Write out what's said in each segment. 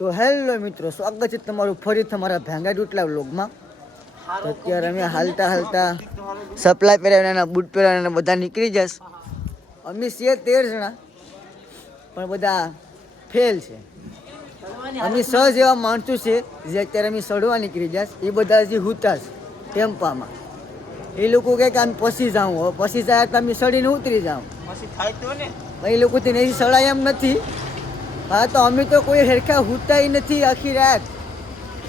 તો હેલો મિત્રો, સ્વાગત છે તમારું ફરી તમારા ભાંગા ડૂટલા વ્લોગમાં. તો અત્યારે અમે હાલતા હાલતા સપ્લાય પહેરાવીને બૂટ પહેરાવીને બધા નીકળી જશ. અમે છીએ 13 જણા, પણ બધા ફેલ છે. અમે 6 જેવા માણસો છે જે અત્યારે અમે સડવા નીકળી જશ. એ બધા હજી હુતા છે ટેમ્પામાં. એ લોકો કહે કે આમ પછી જાઉં, હવે પછી જાય તો અમે સડીને ઉતરી જાઉં. પછી થાય તો ને એ લોકોથી નહીં સડાય એમ નથી. હા, તો અમે તો કોઈ હેરખા હુતાય નથી આખી રાત.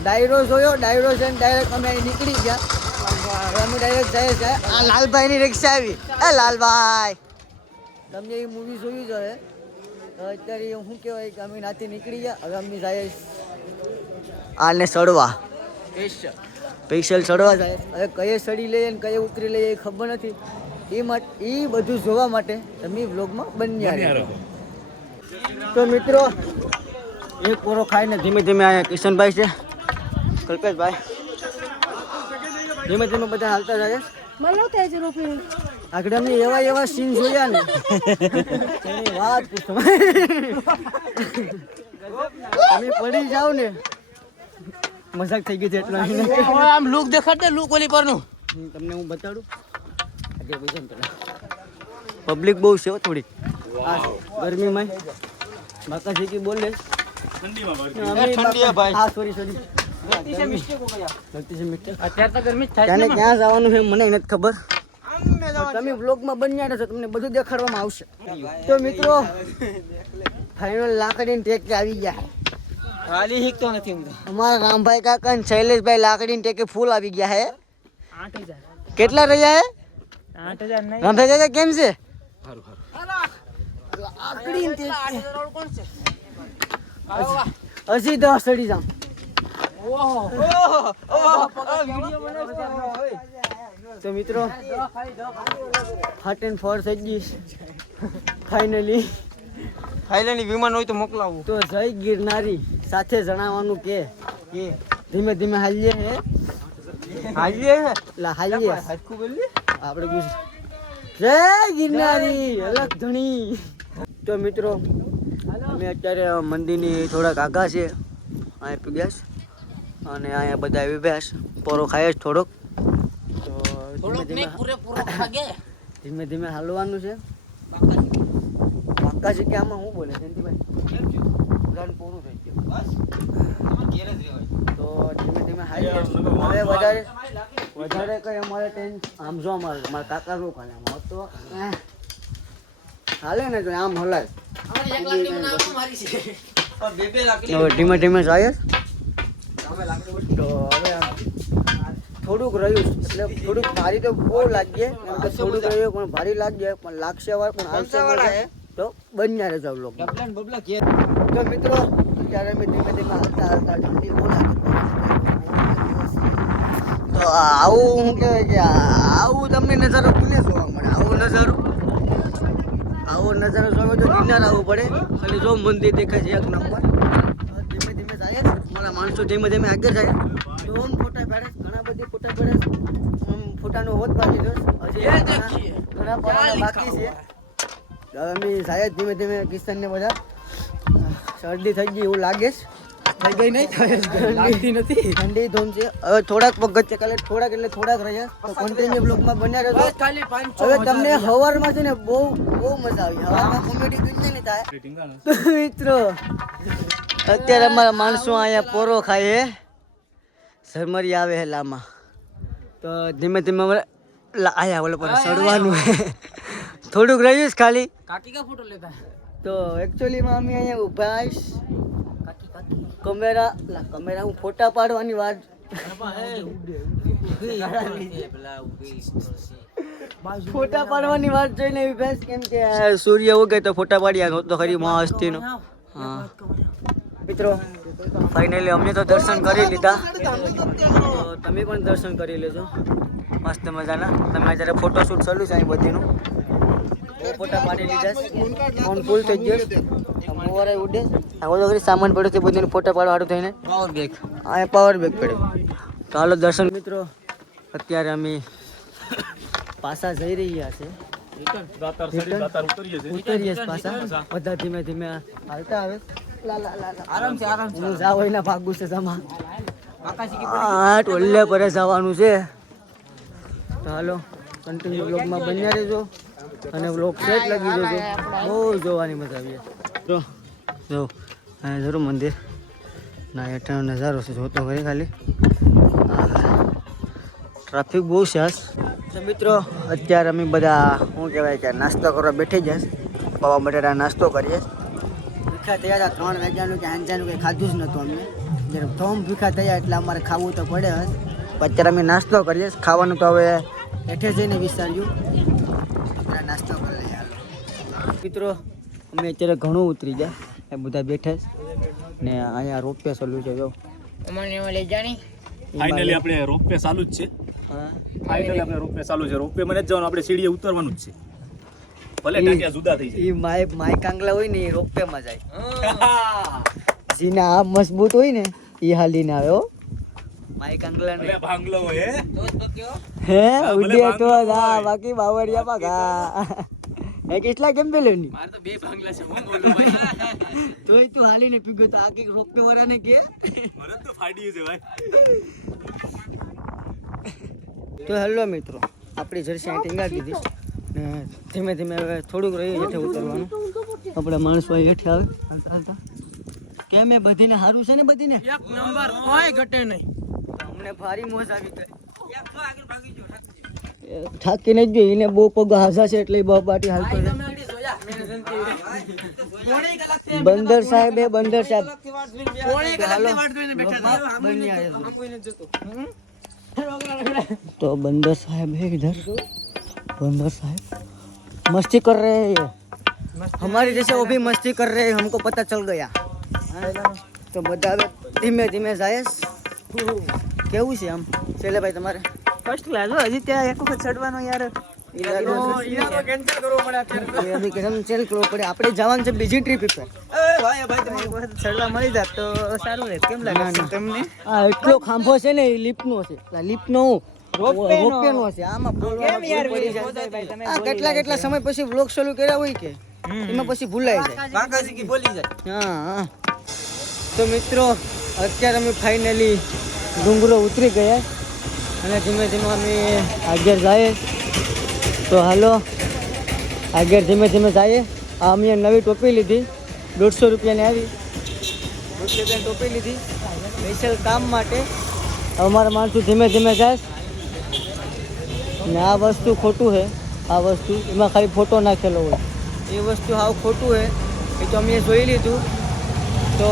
ડાયરો જોયો, ડાયરો જઈને ડાયરેક્ટ અમે અહીં નીકળી ગયા. અમે ડાયરેક્ટ જાય આ લાલભાઈની રિક્ષા આવી. એ લાલભાઈ, તમે એ મૂવી જોયું છે? અત્યારે શું કહેવાય કે અમે નાથી નીકળી ગયા. હવે અમે જાય આને સડવા, સ્પેશિયલ સડવા જાય. હવે કયે સડી લઈએ ને કયે ઉતરી લઈએ એ ખબર નથી. એ બધું જોવા માટે તમે વ્લોગમાં બન્યા રહો. તો મિત્રો, એક પોરો ખાઈને ધીમે ધીમે અહીંયા કિશનભાઈ છે, કલ્પેશભાઈ, ધીમે ધીમે બધા હાલતા જાય. આગળ અમે એવા સીન જોયા ને વાત પૂછો. તમે પડી જાવ ને, મજાક થઈ ગઈ છે એટલો. આમ લુક દેખાડ દે, લુક ઓલી પરનું તમને હું બતાડું. પબ્લિક બહુ છે થોડીક ગરમીમાં. બાકા છે બોલે ક્યાં જવાનું છે મને નથી ખબર. તમે વ્લોગમાં બન્યા છો, તમને બધું દેખાડવામાં આવશે. તો મિત્રો, ફાઇનલ લાકડીની ટેકે આવી ગયા. અમારા રામભાઈ કાકા અને શૈલેષભાઈ લાકડીની ટેકે ફૂલ આવી ગયા હે. 8,000 કેટલા રહ્યા હે? 8,000. રામભાઈ કાકા કેમ છે? હજી 10 સડી જામ. તો મિત્રો, હાટ એન્ડ ફોર થઈ ગઈ ફાઇનલી. વિમાન હોય તો મોકલાવું. તો જય ગિરનારી સાથે જણાવવાનું કે ધીમે ધીમે હાલીએ હે. આપણે જય ગિરનારી અલગ ધણી. તો મિત્રો, અમે અત્યારે મંદિરની થોડાક આગા છે, અહીંયા પીગ્યા અને અહીંયા બધા આવી ગયા. પોરો ખાય જ થોડોક. તો ધીમે ધીમે હાલવાનું છે. બાકા છે કે આમાં શું બોલે જયંતિભાઈ? પૂરું થઈ ગયું. તો ધીમે ધીમે હાલી. હવે વધારે કઈ અમારે આમ જો અમારા કાકા રો ખાલે આમ તો હાલે ને તો આમ હલાય. ધીમે ધીમે જાય. તો હવે થોડુંક રહ્યું, એટલે થોડુંક ભારી તો બહુ લાગીએ, થોડુંક રહ્યું પણ ભારી લાગીએ, પણ લાગશે વાર પણ હાલશે તો બન્યા રહેજો લોકો. તો મિત્રો, ત્યારે અમે ધીમે ધીમે હાલતા ઠંડી બહુ લાગે. તો આવું શું કહેવાય કે આવું તમને નજારો ભૂલે જોવા મળે. આવો નજારો જોવો તો ગિરનાર આવવું પડે. ખાલી જો મંદિર દેખાય છે એક નંબર. ધીમે ધીમે જાય, મારા માણસો ધીમે ધીમે આગળ જાય. તો આમ ફોટા પાડે, ઘણા બધી ફોટા પાડે. ફોટાનો હોત બાકી છે, હજી ઘણા પાડવાના બાકી છે. અમે જાય ધીમે ધીમે. કિશનને બધા શરદી થઈ ગઈ એવું લાગે છે. થઈ ગઈ નહીં, લાગતી નથી. ઠંડી ધૂમ છે. હવે થોડાક પગત છે, કાલે થોડાક એટલે થોડાક રહ્યા. તો કન્ટિન્યુ બ્લોગમાં બન્યા રહેજો. હવે તમને હવારમાં છે ને બહુ મજા આવી. હવારમાં કોમેડી કઈ નહીં થાય. મિત્રો, અત્યારે અમારા માણસો અહીંયા પોરો ખાય હે. ઝરમરી આવે હે લામાં. તો ધીમે ધીમે આયા ઓલો પર સડવાનું થોડુંક રહ્યું છે ખાલી. કાકી કા ફોટો લેતા. તો એકચ્યુઅલીમાં અમે અહીંયા ઊભા આવીશ. કમેરા હું ફોટા પાડવાની વાત. ફોટા પાડવાની વાત જોઈને વિભાસ, કેમ કે સૂર્ય ઉગે તો ફોટા પાડ્યા તો ખરી મસ્તીનો. હા મિત્રો, ફાઇનલી અમને તો દર્શન કરી લીધા. તો તમે પણ દર્શન કરી લેજો મસ્ત મજાના. તમે જ્યારે ફોટોશૂટ ચાલુ છે અહીં બધીનું. બહુ ફોટા પાડી લીધા. ફોન ફૂલ થઈ ગયો. મોવારે ઉડે આવો તો સામાન પડ્યો છે બધીનું ફોટા પાડવાળું થઈને. પાવર બેગ પડ્યો. તો હાલો દર્શન. મિત્રો, અત્યારે અમે પાછા જઈ રહ્યા છે. ઉતરીએ પાછા બધા ધીમે ધીમે હાલતા આવે. હું જાવ એના ભાગું છે જમા ટોલે પરે જવાનું છે. તો હાલો કન્ટિન્યુ બ્લોગમાં બન્યા રહેજો અને બ્લોગ સેટ લગી દેજો. બહુ જોવાની મજા આવી તો જો અહીંયા જરૂર મંદિર ના હેઠળનો નજારો છે જોતો કરી ખાલી. ટ્રાફિક બહુ છે. તો મિત્રો અત્યારે અમે બધા શું કહેવાય કે નાસ્તો કરવા બેઠી જઈશ. પૌવા બટાટા નાસ્તો કરીએ. ભૂખ્યા થયા હતા 3 વાગ્યાનું કે હાંજાનું કંઈ ખાધું જ નહોતું અમને. જ્યારે ધોમ ભૂખ્યા થયા એટલે અમારે ખાવું તો પડે જ. અત્યારે અમે નાસ્તો કરીએ. ખાવાનું તો હવે હેઠે જઈને વિચાર્યું નાસ્તો કરી લઈએ. મિત્રો અમે અત્યારે ઘણું ઉતરી ગયા એ બધા બેઠે ને અહીંયા રોપવે ચાલુ છે. જો લઈ જાણી ફાઇનલી આપણે રોપવે ચાલુ જ છે. હા ફાઇનલી આપણે રોપવે ચાલુ છે. રોપવે મને જ જવાનું, આપણે સીડીએ ઉતરવાનું જ છે. ભલે ટાંટિયા જુદા થઈ જાય. એ માય કાંગલા હોય ને એ રોપવેમાં જાય. જીના આ મજબૂત હોય ને એ હાલીને આવે હો. માય કાંગલા ને ભાંગલો હોય હે ઉડે તો ના બાકી બાવળિયા પાગા એ કેટલા કેમ પેલો ની માર તો 2 ભાંગલા છે. હું બોલું ભાઈ તું હાલીને પીગો તો આ કે રોપવે વાળાને કે મને તો ફાડી છે ભાઈ. તો હેલો મિત્રો આપણી જર્સી અહીં ટીંગાવી દીધી ને ધીમે ધીમે હવે થોડુંક રહ્યું હેઠે ઉતરવાનું. આપણા માણસો હેઠે આવે હાલતા હાલતા. કેમ એ બધીને સારું છે ને બધીને એક નંબર કોઈ ઘટે નહીં. અમને ભારી મોજ આવી ગઈ. થાકીને જ ગઈ એને બહુ પગ હાજા છે એટલે બહુ બાટી હાલતો છે. બંદર સાહેબ तो बंदर साहब है इधर. बंदर साहब मस्ती कर रहे हैं. ये हमारे जैसे वो भी मस्ती कर रहे हैं. हमको पता चल गया. तो બધા ધીમે ધીમે જાય. કેવું છે આમ ચલે ભાઈ તમારે? ફર્સ્ટ ક્લાસ હો. હજી ત્યાં એક વખત ચડવાનો યાર કેન્સલ કરવો પડે. અભી કેન્સલ કરવો પડે. આપણે જવાનું છે બીજી ટ્રીપ પર. ભાઈ તમે એક વખત ચડવા મળી જાત તો સારું રહે. કેમ લાગે તમને? આ એટલો ખાંભો છે ને એ લિફ્ટનો છે. લિફ્ટનો રોપવેનો છે. આમાં કેમ યાર પડી જાય. આ કેટલા સમય પછી વ્લોગ ચાલુ કર્યા હોય કે એમાં પછી ભૂલાઈ જાય. કાકાજી કી બોલી જાય. હા તો મિત્રો અત્યારે અમે ફાઇનલી ડુંગરો ઉતરી ગયા અને ધીમે ધીમે અમે આગળ જઈએ. તો હાલો આગળ ધીમે ધીમે જઈએ. આ અમે નવી ટોપી લીધી 150 રૂપિયાની આવી. 150 રૂપિયાની ટોપી લીધી સ્પેશિયલ કામ માટે. અમારા માણસો ધીમે ધીમે જાય ને આ વસ્તુ ખોટું છે. આ વસ્તુ એમાં ખાલી ફોટો નાખેલો હોય એ વસ્તુ હાવ ખોટું છે. એ તો અમે જોઈ લીધું. તો